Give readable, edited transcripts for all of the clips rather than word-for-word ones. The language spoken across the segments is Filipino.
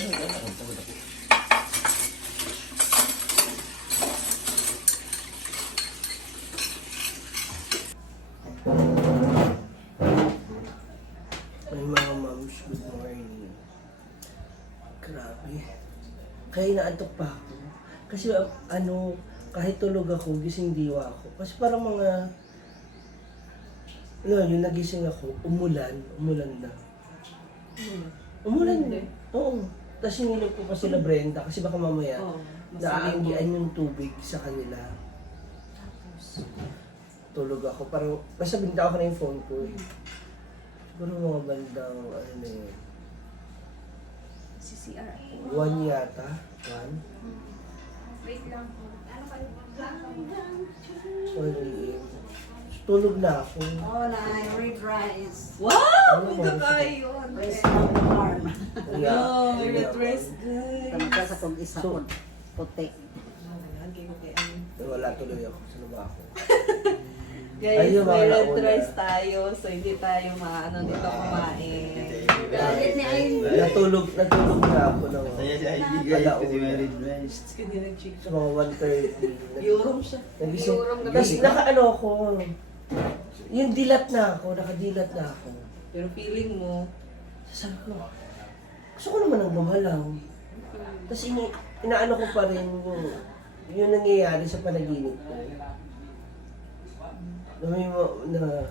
May mga moms, good morning. Grabe. Kaya inaantok pa ako. Kasi kahit tulog ako, gising diwa ako. Kasi parang mga, yung nagising ako, umulan na. Umulan din. Oo. Tapos hinilip ko pa sila Brenda kasi baka mamaya naaanggian yung tubig sa kanila. Tapos tulog ako. Parang, basta binta ako na yung phone ko eh. Siguro mga bandang, CCR. 1 yata. 1? Wait lang po. Ano kayo? Sorry. Tulog na ako. Oh, na red rice. Wow! Ano Ang ba? kakayon! Rice from the farm. Oh, red rice, guys. Tama sa kung isa So- ko puti. Wala tuloy ako. Sino ba ako? Guys, Ayun, mga may red nauna. rice tayo, so hindi tayo maano dito kumain. Galit ni Ayn. Natulog na ako ng Saya si ID guys, kasi may red rice. Hindi nag-check sa mga 1:30. Yorum siya. Nagising. Yorum na Kasi ako. Yung dilat na ako, nakadilat na ako. Pero feeling mo, Sabi ko, gusto ko naman ng gumalaw. Tapos inaano ko pa rin yung nangyayari sa panaginip ko.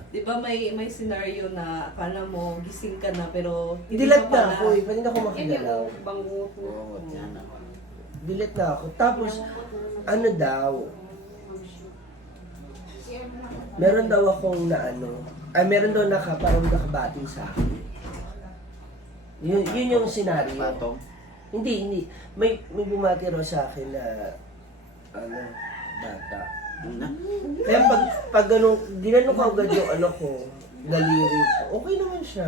di ba may scenario na akala mo gising ka na pero Dilat ka na ako eh, pwede na ako makagalaw. Bangungot mo. Dilat na ako. Tapos, meron daw akong meron daw parang nakabati sa akin. Yun yung scenario. Patong. Hindi. May bumati raw sa akin na, bata. Kaya pag ginano ko agad yung daliri ko, okay naman siya.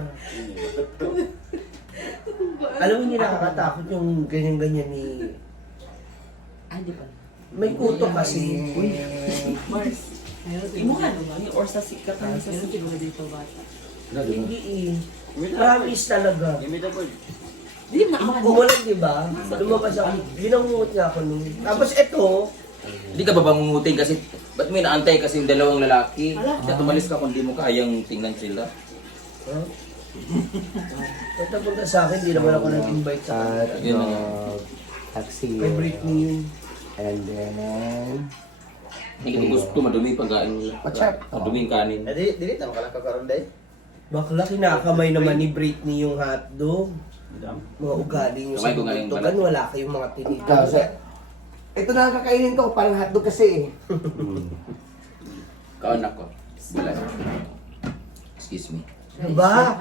Alam mo, hindi nakakatakot yung ganyan-ganyan ni... Di ba? May kuto kasi. Mars. Imo ka naman, or sa sikat ka sa siguro dito bata. Hindi Promise talaga. Give me the bird. Di maaman. Umulan, di ba? Lumabas ako. Ginangungot niya ako nung... Tapos ito, Hindi ka ba bangungutin kasi ba't may naantay kasi yung dalawang lalaki? Kaya tumalis ka kung di mo kayang tingnan sila. huh? Punta sa akin, di naman ako nag-invite sa kanila. Yun na nga. Taxi. May Britney yun. And then... Hindi ko gusto madumi pagkain nila. What's up? Madumi yung kanin. Dili na makala ka karon day. Bakla, kinakamay naman ni Britney yung hotdog. Mga ugali nyo sa Kamay ko nga yung tutugan, balat. wala kayong mga tinigang. Ito na ang kakainin ko, parang hotdog kasi eh. Kaunak ko. Wala. Excuse me. Diba?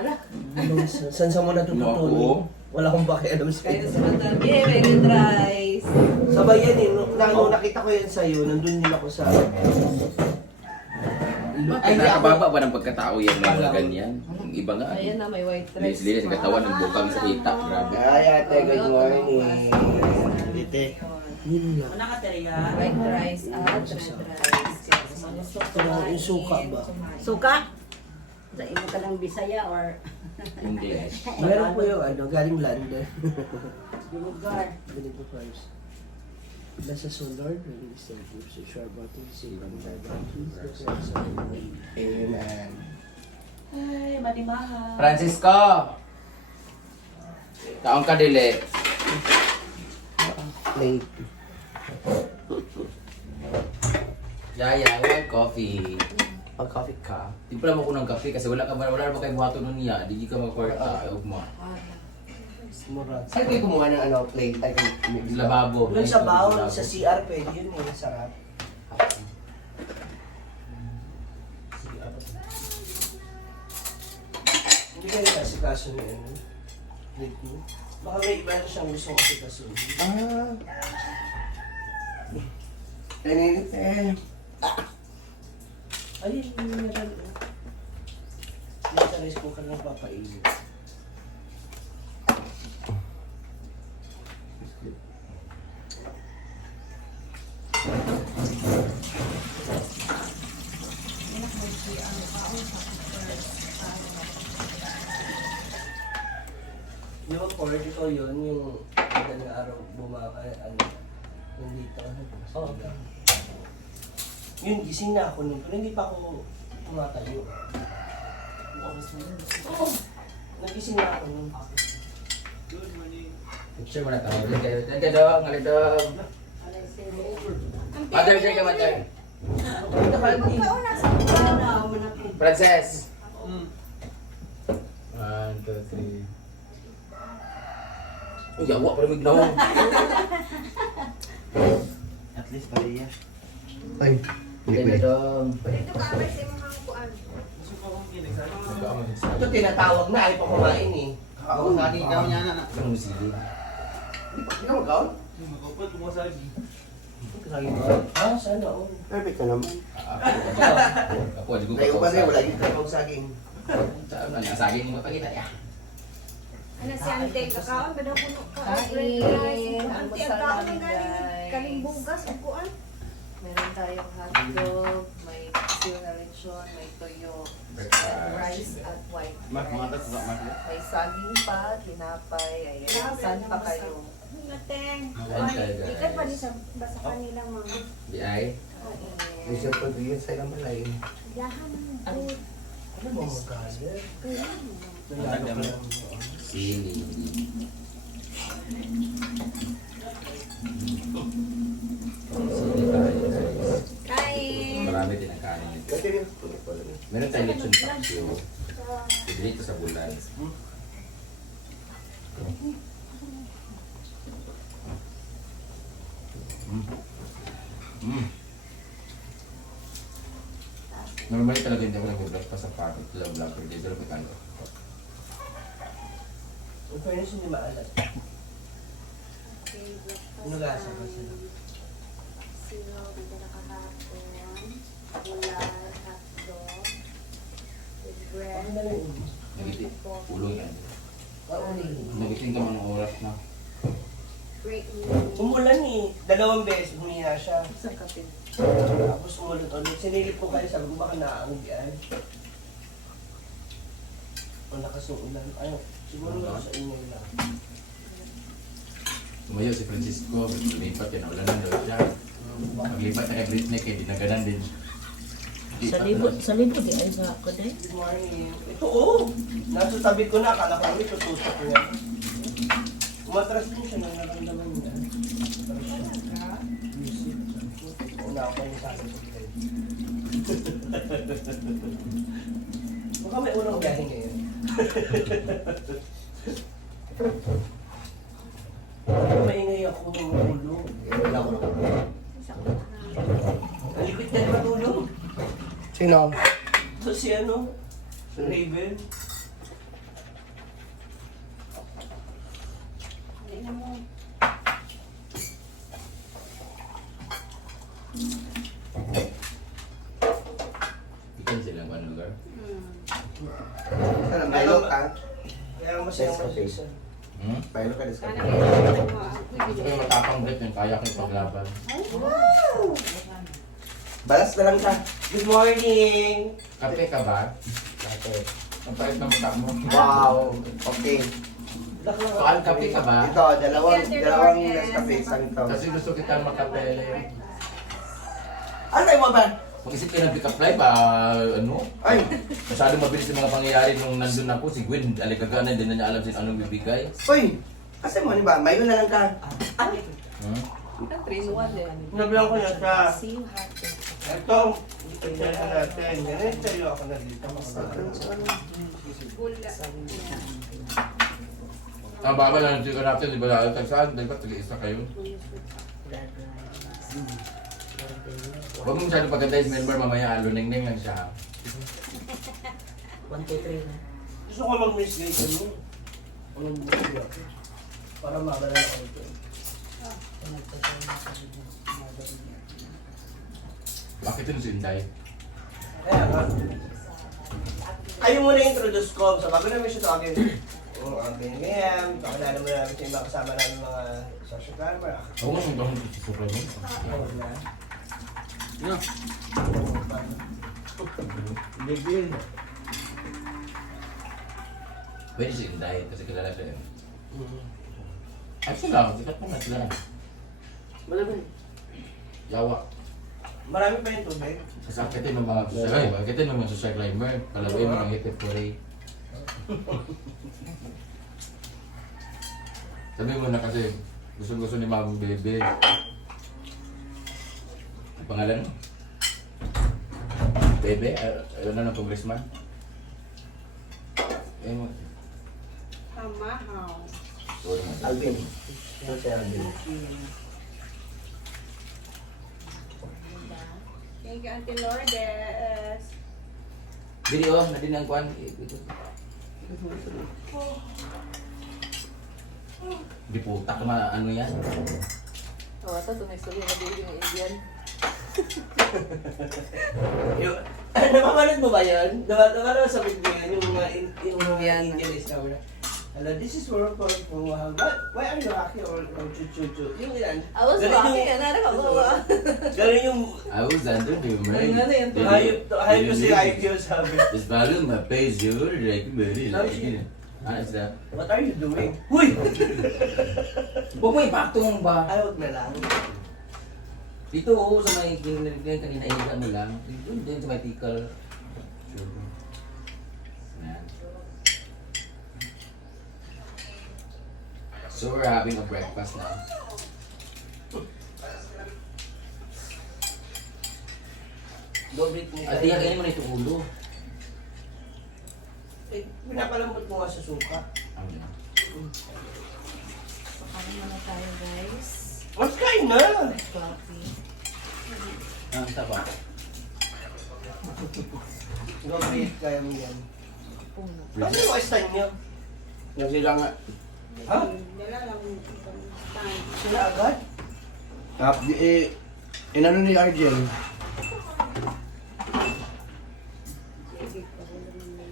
Saan sa mo natututunan? Naku. Wala akong pakialam sa Kaya inyo. sa mga may red rice. Sabay yan eh, nung nakita ko yan sa'yo, nandun din ako sa... Ay, nakababa ba ng pagkatao yan mga ganyan? Yung iba nga. Ayan na, may white rice. Linis-linis ang katawan ng bukang sa hita. Grabe. Ay, ate, good morning. Dite. Yun nga. White rice at red rice. Pero yung suka ba? Suka? Sa imo ka ng Bisaya or Hindi. Meron po yung galing London. lugar? Ganito first. Bless us, O Lord, when we say gifts of sure bottom, save and Jesus, Amen. Ay, madimaha. Francisco! Kaong ka dili. Late. Yaya, I want coffee. Pag-coffee ka. Di pala mo ko ng kape kasi wala na ba kayo buhato nun niya. Di ka magkwarta. Ayaw mo. Murat. Saan kayo kumuha ng plate? Ay, Lababo. Yung sa bawang, sa CR, pwede yun eh. Sarap. Hindi kayo kasikaso niya, ano? Plate mo? Baka may iba na siyang gusto kasikaso. Ayun, yung meron. Yung sa rice cooker na papainit. Yung port, ito yun, yung madaling araw yung dito. Oo. Yun, gising na ako nun, pero hindi pa ako tumatayo. Oo. Nagising na ako nun. Picture mo na tayo. Diyan ka dong, halid dong. Mother, diyan ka mother. Princess. 1, 2, 3. Yawa, parang may ginawang. At least Maria. Ay, Diyan ka dong. Ito tinatawag na, ay pa kumain eh. Oo, lagi ikaw niya na. Ang musili. Hindi ka magkaon? Ah, sana all. Perfect ka naman. Ako, di ko Layo pa sa'yo, pa wala yung kapag saging. Saan na, saging mo mapagita ya. Ano si Ante, kakaon ba daw puno ka? Kain. Ante, Almusal ang kaon namin, ng galing guys. kalimbugas, upuan. Meron tayong hotdog, may stew na lechon, may toyo, rice at white rice. May saging pa, tinapay, ayan. Saan pa kayo? Nateng. Kain tayo, guys. Ikat pa ni sa basa kanila mga. Di ay. May siya pa doon sa malay. Lahan ng food. Ano mo magkalit? Kailan mo? Sili. Sili tayo, guys. Kain. Marami din ang kanin nito. Kasi rin, tuloy ko lang. Meron tayong lechon paksyo. Dito sa bulan. Normally talaga hindi ako nag-vlog pa sa pagod. Vlog per day. Pero pagkano. Ang fairness hindi maalat. Ano lasa ba sila? Sino, dito nakahapon. Ulan, hotdog. With bread. Ano na rin? Nagiti. Ulo yan. Paulit. Nagiting ka man ng oras na. Break meal. Umulan eh. 2 beses humina siya. Isang kape. Tapos umulan ulit. Sinilip ko kayo, sabi ko baka naaanggian. Ang lakas ng ulan. Ay, siguro nga sa inyo lang. Tumayo si Francisco. Lumipat yan. Ulanan daw siya. Paglipat na kay Britney kaya dinaganan din. Sa libot di ay sa ako dai. Good morning. Ito oh! Nasa tabi ko na, akala ko ulit tutusok ko yan. Umatras din siya nang naramdaman niya. Music. Una ako yung sabi sa bed. Baka may unang biyahe ngayon. Maingay ako ng ulo. Wala ko na. Nalipit ka na matulog. Sino? So si ano? Raven. Tingnan mo. Ikan silang ano lugar. Sana Milo ka. Kaya ang masaya ko sa Milo ka discount. Sana may mo. Kaya matapang Brit yung kaya kong paglaban. Balas na lang ka. Good morning! Kape ka ba? Bakit? Ang pait ng mata mo. Wow. Okay. Paal kape ka ba? Ito, dalawang Nescafe, isang ito. Kasi gusto kita makape. Ano mo ba? Pag-isip kayo ng pick-up line ba, ano? Ay, Masyadong mabilis yung mga pangyayari nung nandun ako. Si Gwen, aligagana, hindi na niya alam sin anong bibigay. uy. Kasi mo, di ba? Milo na lang ka. Hmm? Ang 3-in-1 eh. Nabilang ko na siya. Same hotdog. Ito, ito na natin. Ganun tayo ako na dito. Gula. Ang baba lang yung natin, di ba lahat? Saan? Di ba tag-iisa kayo? Huwag mo masyadong paganda yung member mamaya, luneng-neng lang siya. 1 2 3 na. Gusto ko mag-miss guys, ano? Anong buhay ako? Para mabala na ako ito. Bakit yun si Inday? Kaya nga. Ayaw mo na introduce ko. So, bago namin siya tawagin. Oo, ganyan. Pakilala mo namin sa mga kasama namin mga social climber. Ako nga sundang si Super mo. Oo na. Yeah. Bigil. Pwede si Inday kasi kilala siya yun. Ay sila, sikat pa na sila. Malamig. Yawa. Marami pa yung tubig. Kasakitin ng mga susay. Kasakitin ng mga susay climber. Kalawin mo ng hitip ko rin. Sabi mo na kasi gusto ni Mama Bebe. Ang pangalan mo? Bebe? Ano na congressman? Eh mo. Tamahaw. Sorry mo. Alvin. Ito si Alvin. Thank you, Auntie Lourdes. Video, na din ang kwan. Di putak na ano yan. Oh, ito tumisuli na din yung Indian. Napapanood mo ba yun? Napapanood sa video yun, yung mga Indian. Indian discover na. Hello, this is work for why are you happy or chuchu? Yung ilan? I was walking and I don't know. Ganun yung I was under the brain. Ano yan? hayop ko si IQ sabi. Is value my page you like very Sabi like siya, Ah, is that? what are you doing? Huy! Huwag mo ipakto mong ba? Ay, huwag na lang. Dito sa may ginagawa kanina ihiga mo lang. Dito din sa may tikal. Yan. So we're having a breakfast now. Dobrik mo At iyagayin mo na ito ulo. Eh, pinapalambot mo nga sa suka. Ano yan? Ano muna tayo, guys? Mas kain na! Coffee. Ang taba. Dobrik, kaya mo yan. Puno. Ano yung stand nyo? Nagsila nga. Ha? Dala lang itong stand. Sila agad? Inano ni Argel? Sige, pagulo naman.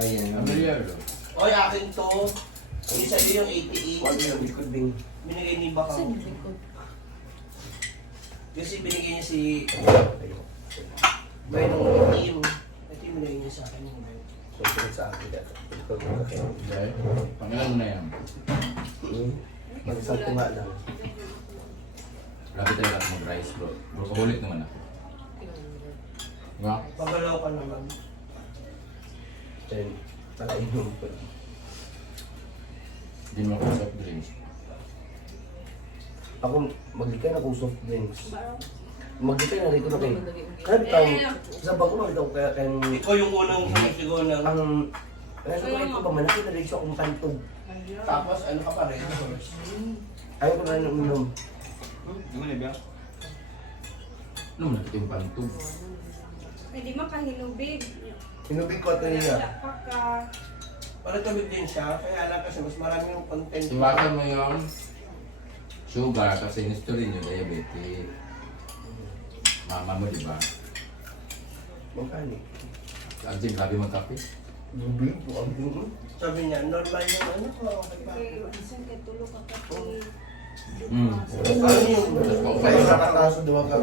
Ayan. Familiar do? Oy, akin to. Yung isa yun yung 88. Wag yung likod ding. Binigay ni Bakaw. Saan yung likod? Kasi binigay niya si... May nung team. Ito yung binigay niya sa akin. So, sunod sa akin dito. Ito ko kayo. Okay. Pangalan mo na yan. Mag-isang ko nga lang. Lapit tayo lahat mag-rice bro. Workaholic naman ako. Diba? Pagalaw ka naman. Then, nakainom ko. Hindi mo ako soft drinks. Ako, maglikay na akong soft drinks. Maglikay na rito na kayo. Lagi mo Kahit kang, sa bago maglikay ko kaya kayong... Ikaw yung unang siguro ng... Ang... Nasa ko ito ba, malaki na rin siya akong kantog. Tapos ano ka pa rin? Ayaw ko na uminom. Ano mo nakita yung pantog? Hindi makahilubig. Inubig ko at niya. Pagka... Parang tabig din siya, kaya lang kasi mas marami yung content. Iwasan mo yung sugar kasi history nyo diabetes. Mama mo, di ba? Magkani? Arjun, grabe magkape. Lubig po ang dugo. Sabi niya, normal yung ano ko, okay pa. Okay, saan kayo tulog ka kasi... Mm. Ano yung... Kaya isa ka kaso, duwa ka.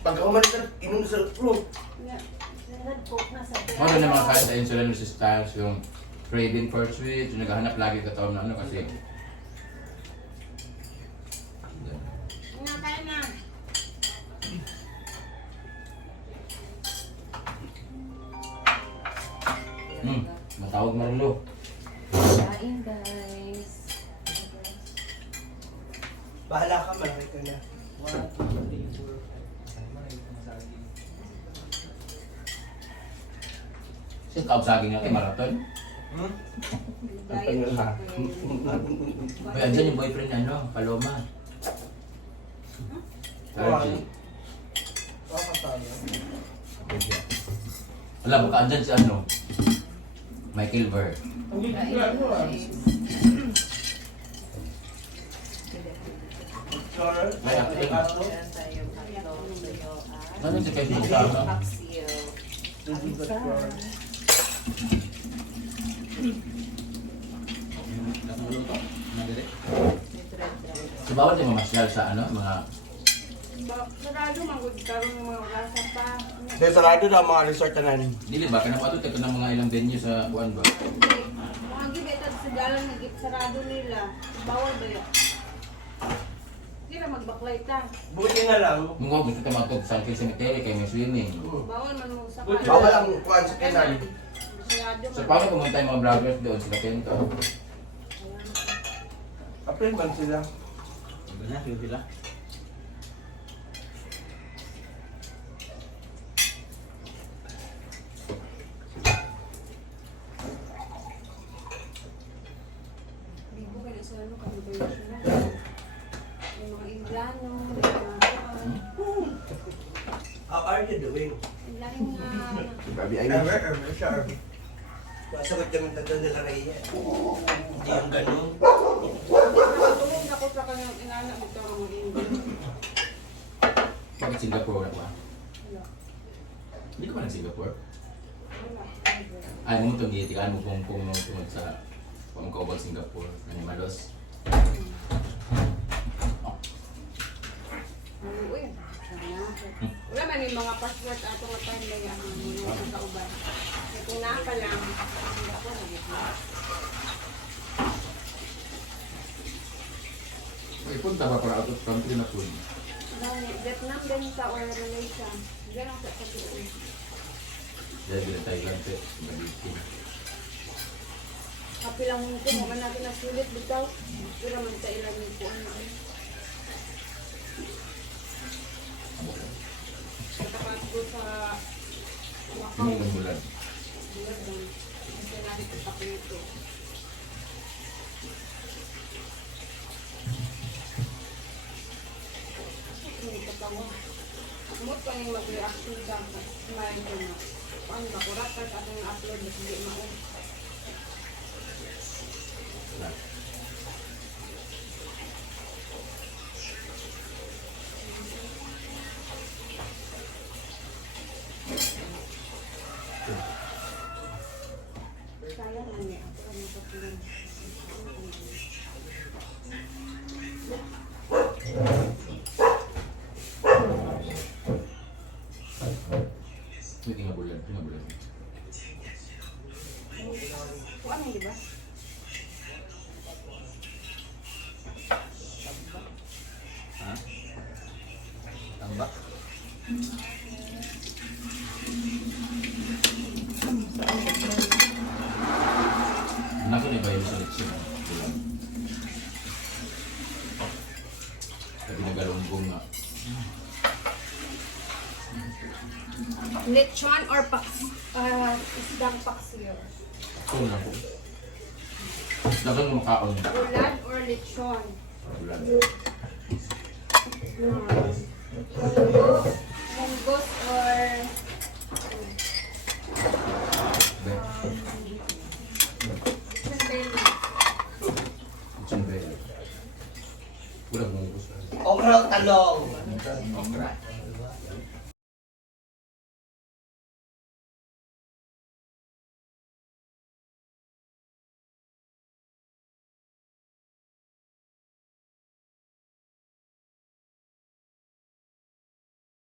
Pagka umalis ka, inom sa flow. Ano na mga kain sa insulin resistance, yung craving for sweet, yung naghahanap lagi katawan na ano kasi. Nga, kaya na. Matawag Marlo. Kain, guys. Bahala ka, malaki ka na. Kasi kausagin nga kay Marathon. Diet siya. May andyan yung boyfriend ano, Paloma. Arjun. Kakasama. Alam mo ka, andyan si ano? Michael Ver. Ang bigla mo ah. Sure. May acting. Meron tayong hotdog, tuyo, at Ano si Facebook ka? paksiw. So bawal din mamasyal sa ano, mga Sarado, magod karoon ng mga orasa pa. Kaya sarado na ang mga resort na nan. Dili ba? Kanapatod ka ng mga ilang venue sa buwan ba? Hindi. Mga gibetad sa dalan, sarado nila. Bawal ba yan? Hindi na magbaklay ta. Buti nga lang. Mga gusto ka matog sa San Cemetery kay may swimming. Bawal man mo sa Bawal ang kuhan sa Kenan. Sarado So man. paano pumunta yung mga vloggers doon sila Kento? April man sila. Sila. Bibo kayo sa ano, kami ba yun sila? May mga Indiano, may mga How are you doing? Inlaing nga. Grabe ay Ever, sure. Masagot kami tagal nila Rhea. Hindi yung ganun. Nakatulong ako sa kanyang inana mo ito ang mga Indiano. Bakit Singapore ba? Wala. Hindi ka ba ng Singapore? Wala. Ay, mo itong giitikan mo kung tungod sa pamukawag Singapore, Animalos. Ano eh. Wala man yung mga passport ato nga time na yung mga kauban. Kung naka lang, hindi ako nag-iwan. Ay, punta ba para out of country na po? Vietnam din sa or Malaysia. Diyan ang sa pag-iwan. Dahil din Thailand pe, Balikin. Kapilang ko, mga natin na sulit bitaw. Pero man sa ilang yung kuhan na ano. Tapat ko sa Macau. Hindi ng bulan. Bulat lang. Kasi natin tapak nito. Hindi ka pa mo. Amot pa yung mag-reaction ka. Kumain ko na. Paano ba? Kurakat at yung upload na hindi maon. Sayang man eh. Ako ang magpapulan. Hindi nga bulan, hindi nga bulan. Kuha mo, di ba? Ha? Tamba? Nako ni ba yung seleksyon? Bulan. Sabi nagalumbong nga. Lechon or isdang paksiyo? Kung na po. Dapat mo makaon. Ulad or lechon? Bulan. Munggos or sandali? Siyempre. Wala mong gusto. Okra o talong.